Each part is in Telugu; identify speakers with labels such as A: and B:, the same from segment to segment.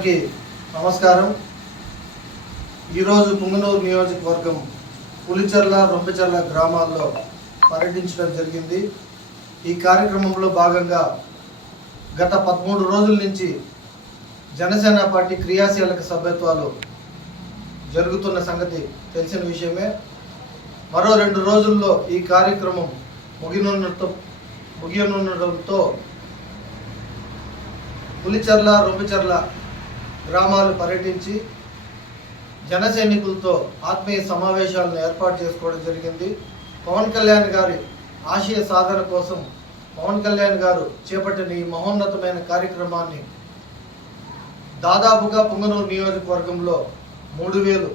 A: అందరికీ నమస్కారం. ఈరోజు పుంగనూరు నియోజకవర్గం పులిచెర్ల రొంపిచెర్ల గ్రామాల్లో పర్యటించడం జరిగింది. ఈ కార్యక్రమంలో భాగంగా గత పదమూడు రోజుల నుంచి జనసేన పార్టీ క్రియాశీలక సభ్యత్వాలు జరుగుతున్న సంగతి తెలిసిన విషయమే. మరో రెండు రోజుల్లో ఈ కార్యక్రమం ముగినున్నతో ముగియనుండటంతో పులిచెర్ల రొంపిచెర్ల గ్రామాలు పర్యటించి జన సైనికులతో ఆత్మీయ సమావేశాలను ఏర్పాటు చేసుకోవడం జరిగింది. పవన్ కళ్యాణ్ గారి ఆశయ సాధన కోసం పవన్ కళ్యాణ్ గారు చేపట్టిన ఈ మహోన్నతమైన కార్యక్రమాన్ని దాదాపుగా పుంగనూరు నియోజకవర్గంలో మూడు వేలు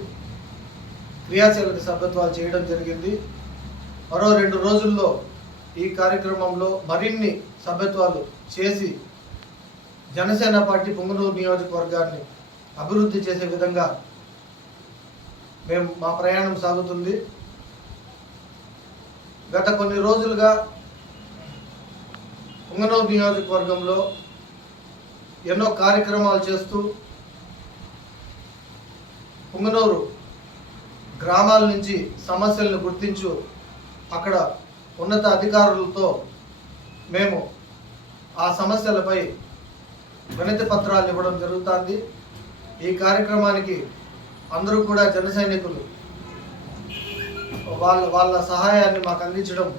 A: క్రియాశీలక సభ్యత్వాలు చేయడం జరిగింది. మరో రెండు రోజుల్లో ఈ కార్యక్రమంలో మరిన్ని సభ్యత్వాలు చేసి జనసేన పార్టీ పుంగనూరు నియోజకవర్గాన్ని అభివృద్ధి చేసే విధంగా మేము మా ప్రయాణం సాగుతుంది. గత కొన్ని రోజులుగా పుంగనూరు నియోజకవర్గంలో ఎన్నో కార్యక్రమాలు చేస్తూ పుంగనూరు గ్రామాల నుంచి సమస్యలను గుర్తించు అక్కడ ఉన్నత అధికారులతో మేము ఆ సమస్యలపై వినతి పత్రాలు ఇవ్వడం జరుగుతుంది. ఈ కార్యక్రమానికి అందరూ కూడా జన సైనికులు వాళ్ళ వాళ్ళ సహాయాన్ని మాకు అందించడం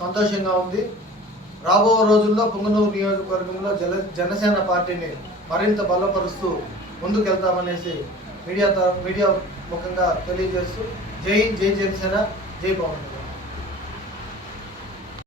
A: సంతోషంగా ఉంది. రాబో రోజుల్లో పుంగనూరు నియోజకవర్గంలో జల జనసేన పార్టీని మరింత బలపరుస్తూ ముందుకెళ్తామనేసి మీడియా మీడియా ముఖంగా తెలియజేస్తూ జై జై జనసేన జై పవన్